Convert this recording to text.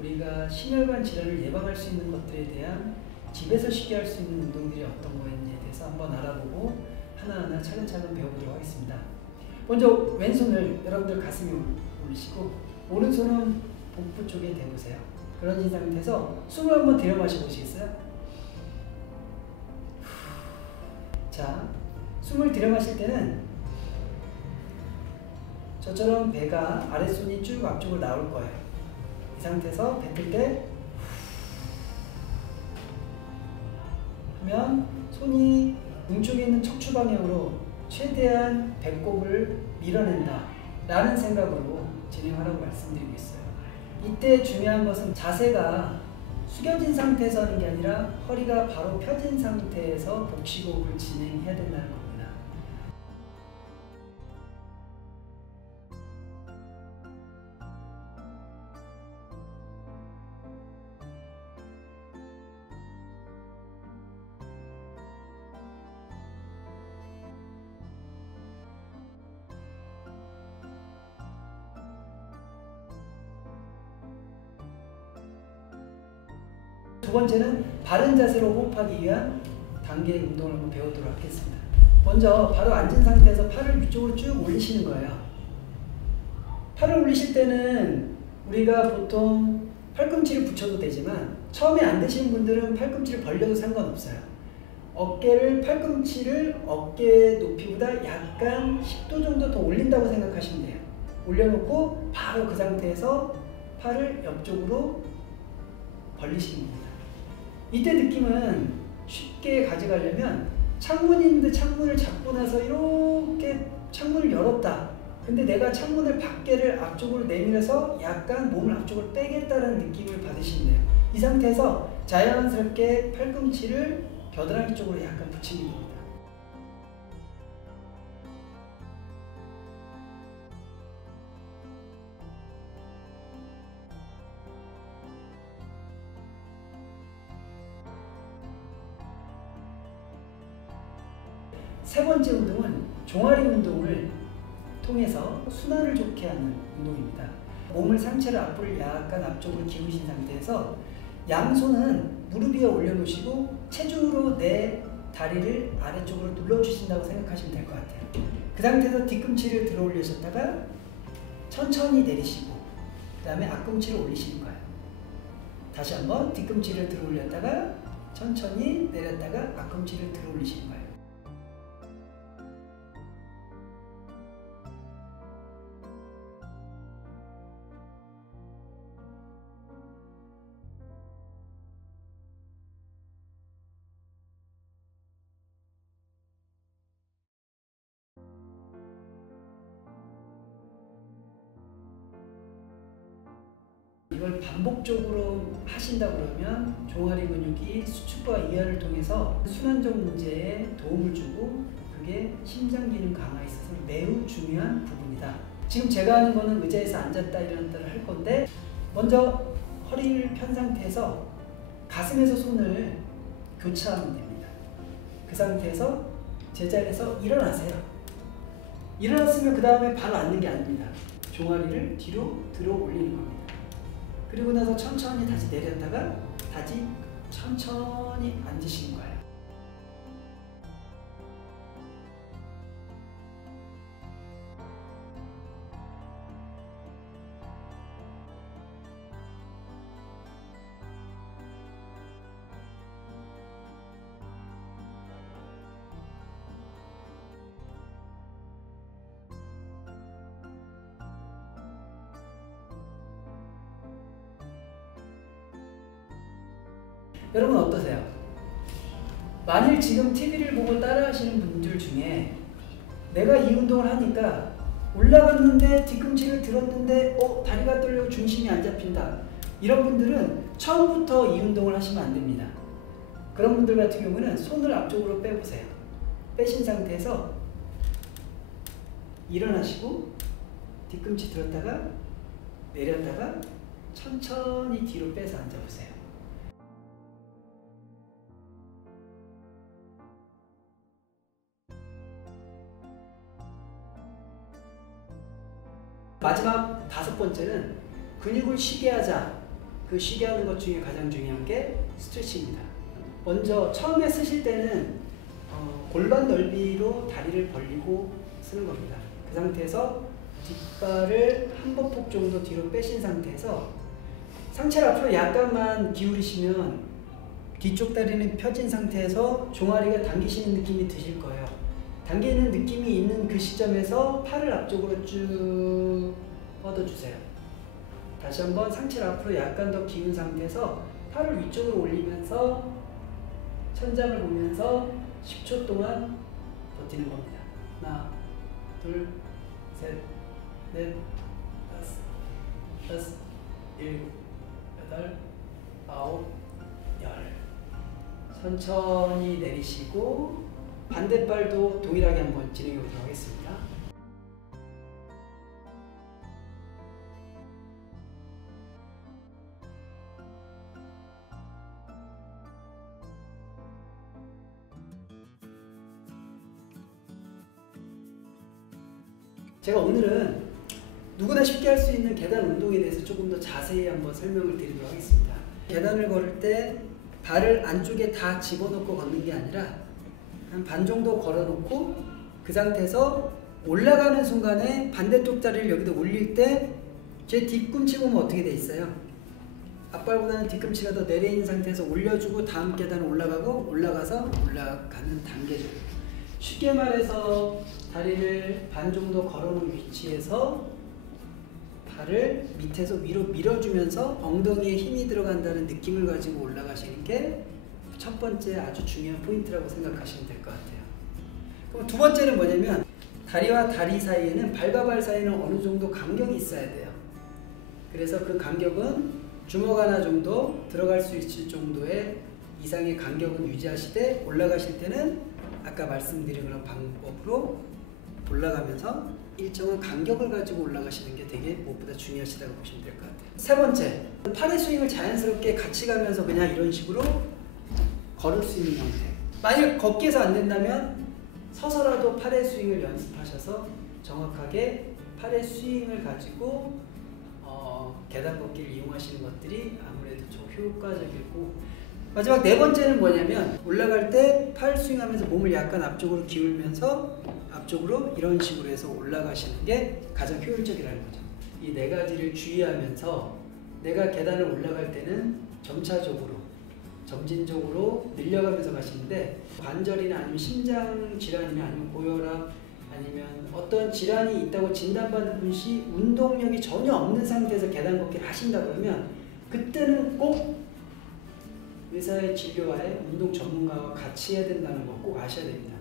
우리가 심혈관 질환을 예방할 수 있는 것들에 대한 집에서 쉽게 할 수 있는 운동들이 어떤 거였는지에 대해서 한번 알아보고 하나하나 차근차근 배워보도록 하겠습니다. 먼저 왼손을 여러분들 가슴에 올리시고 오른손은 복부 쪽에 대보세요. 그런 상태에서 숨을 한번 들여 마셔보시겠어요? 자, 숨을 들여 마실 때는 저처럼 배가 아랫손이 쭉 앞쪽으로 나올 거예요. 이 상태에서 뱉을 때 하면 손이 뭉쪽에 있는 척추 방향으로 최대한 배꼽을 밀어낸다 라는 생각으로 진행하라고 말씀드리고 있어요. 이때 중요한 것은 자세가 숙여진 상태에서 하는 게 아니라 허리가 바로 펴진 상태에서 복식호흡을 진행해야 된다는 겁니다. 두 번째는 바른 자세로 호흡하기 위한 단계 운동을 한번 배우도록 하겠습니다. 먼저 바로 앉은 상태에서 팔을 위쪽으로 쭉 올리시는 거예요. 팔을 올리실 때는 우리가 보통 팔꿈치를 붙여도 되지만 처음에 안 되시는 분들은 팔꿈치를 벌려도 상관없어요. 팔꿈치를 어깨 높이보다 약간 10도 정도 더 올린다고 생각하시면 돼요. 올려놓고 바로 그 상태에서 팔을 옆쪽으로 벌리시는 겁니다. 이때 느낌은 쉽게 가져가려면 창문이 있는데 창문을 잡고 나서 이렇게 창문을 열었다. 근데 내가 창문을 밖에를 앞쪽으로 내밀어서 약간 몸을 앞쪽으로 빼겠다는 느낌을 받으시면 돼요. 이 상태에서 자연스럽게 팔꿈치를 겨드랑이 쪽으로 약간 붙이는 겁니다. 세 번째 운동은 종아리 운동을 통해서 순환을 좋게 하는 운동입니다. 몸을 상체를 앞으로 약간 앞쪽으로 기우신 상태에서 양손은 무릎 위에 올려놓으시고 체중으로 내 다리를 아래쪽으로 눌러주신다고 생각하시면 될 것 같아요. 그 상태에서 뒤꿈치를 들어 올리셨다가 천천히 내리시고 그 다음에 앞꿈치를 올리시는 거예요. 다시 한번 뒤꿈치를 들어 올렸다가 천천히 내렸다가 앞꿈치를 들어 올리시는 거예요. 이걸 반복적으로 하신다 그러면 종아리 근육이 수축과 이완을 통해서 순환적 문제에 도움을 주고 그게 심장 기능 강화에 있어서 매우 중요한 부분이다. 지금 제가 하는 거는 의자에서 앉았다 일어났다를 할 건데 먼저 허리를 편 상태에서 가슴에서 손을 교차하면 됩니다. 그 상태에서 제자리에서 일어나세요. 일어났으면 그 다음에 바로 앉는 게 아닙니다. 종아리를 뒤로 들어 올리는 겁니다. 그리고 나서 천천히 다시 내렸다가 다시 천천히 앉으시는 거예요. 여러분 어떠세요? 만일 지금 TV를 보고 따라 하시는 분들 중에 내가 이 운동을 하니까 올라갔는데 뒤꿈치를 들었는데 다리가 떨려 중심이 안 잡힌다. 이런 분들은 처음부터 이 운동을 하시면 안 됩니다. 그런 분들 같은 경우는 손을 앞쪽으로 빼보세요. 빼신 상태에서 일어나시고 뒤꿈치 들었다가 내렸다가 천천히 뒤로 빼서 앉아보세요. 마지막 5번째는 근육을 쉬게 하자. 그 쉬게 하는 것 중에 가장 중요한 게 스트레칭입니다. 먼저 처음에 쓰실 때는 골반 넓이로 다리를 벌리고 쓰는 겁니다. 그 상태에서 뒷발을 한 번폭 정도 뒤로 빼신 상태에서 상체를 앞으로 약간만 기울이시면 뒤쪽 다리는 펴진 상태에서 종아리가 당기시는 느낌이 드실 거예요. 당기는 느낌이 있는 그 시점에서 팔을 앞쪽으로 쭉 뻗어주세요. 다시 한번 상체를 앞으로 약간 더 기운 상태에서 팔을 위쪽으로 올리면서 천장을 보면서 10초 동안 버티는 겁니다. 하나, 둘, 셋, 넷, 다섯, 일곱, 여덟, 아홉, 열. 천천히 내리시고 반대발도 동일하게 한번 진행해 보도록 하겠습니다. 제가 오늘은 누구나 쉽게 할 수 있는 계단 운동에 대해서 조금 더 자세히 한번 설명을 드리도록 하겠습니다. 계단을 걸을 때 발을 안쪽에 다 집어넣고 걷는 게 아니라 한 반 정도 걸어놓고 그 상태에서 올라가는 순간에 반대쪽 다리를 여기다 올릴 때 제 뒤꿈치 보면 어떻게 돼 있어요? 앞발보다는 뒤꿈치가 더 내려있는 상태에서 올려주고 다음 계단을 올라가고 올라가서 올라가는 단계죠. 쉽게 말해서 다리를 반 정도 걸어놓은 위치에서 발을 밑에서 위로 밀어주면서 엉덩이에 힘이 들어간다는 느낌을 가지고 올라가시는 게 첫 번째 아주 중요한 포인트라고 생각하시면 될 것 같아요. 그럼 두 번째는 뭐냐면 다리와 다리 사이에는 발과 발 사이에는 어느 정도 간격이 있어야 돼요. 그래서 그 간격은 주먹 하나 정도 들어갈 수 있을 정도의 이상의 간격은 유지하시되 올라가실 때는 아까 말씀드린 그런 방법으로 올라가면서 일정한 간격을 가지고 올라가시는 게 되게 무엇보다 중요하시다고 보시면 될 것 같아요. 세 번째, 팔의 스윙을 자연스럽게 같이 가면서 그냥 이런 식으로 걸을 수 있는 형태. 만약 걷기 해서 안 된다면 서서라도 팔의 스윙을 연습하셔서 정확하게 팔의 스윙을 가지고 계단 걷기를 이용하시는 것들이 아무래도 좀 효과적이고, 마지막 네 번째는 뭐냐면 올라갈 때 팔 스윙하면서 몸을 약간 앞쪽으로 기울면서 앞쪽으로 이런 식으로 해서 올라가시는 게 가장 효율적이라는 거죠. 이 네 가지를 주의하면서 내가 계단을 올라갈 때는 점차적으로 점진적으로 늘려가면서 가시는데 관절이나 아니면 심장 질환이나 아니면 고혈압 아니면 어떤 질환이 있다고 진단받은 분이 운동력이 전혀 없는 상태에서 계단 걷기를 하신다 그러면 그때는 꼭 의사의 진료와의 운동 전문가와 같이 해야 된다는 거 꼭 아셔야 됩니다.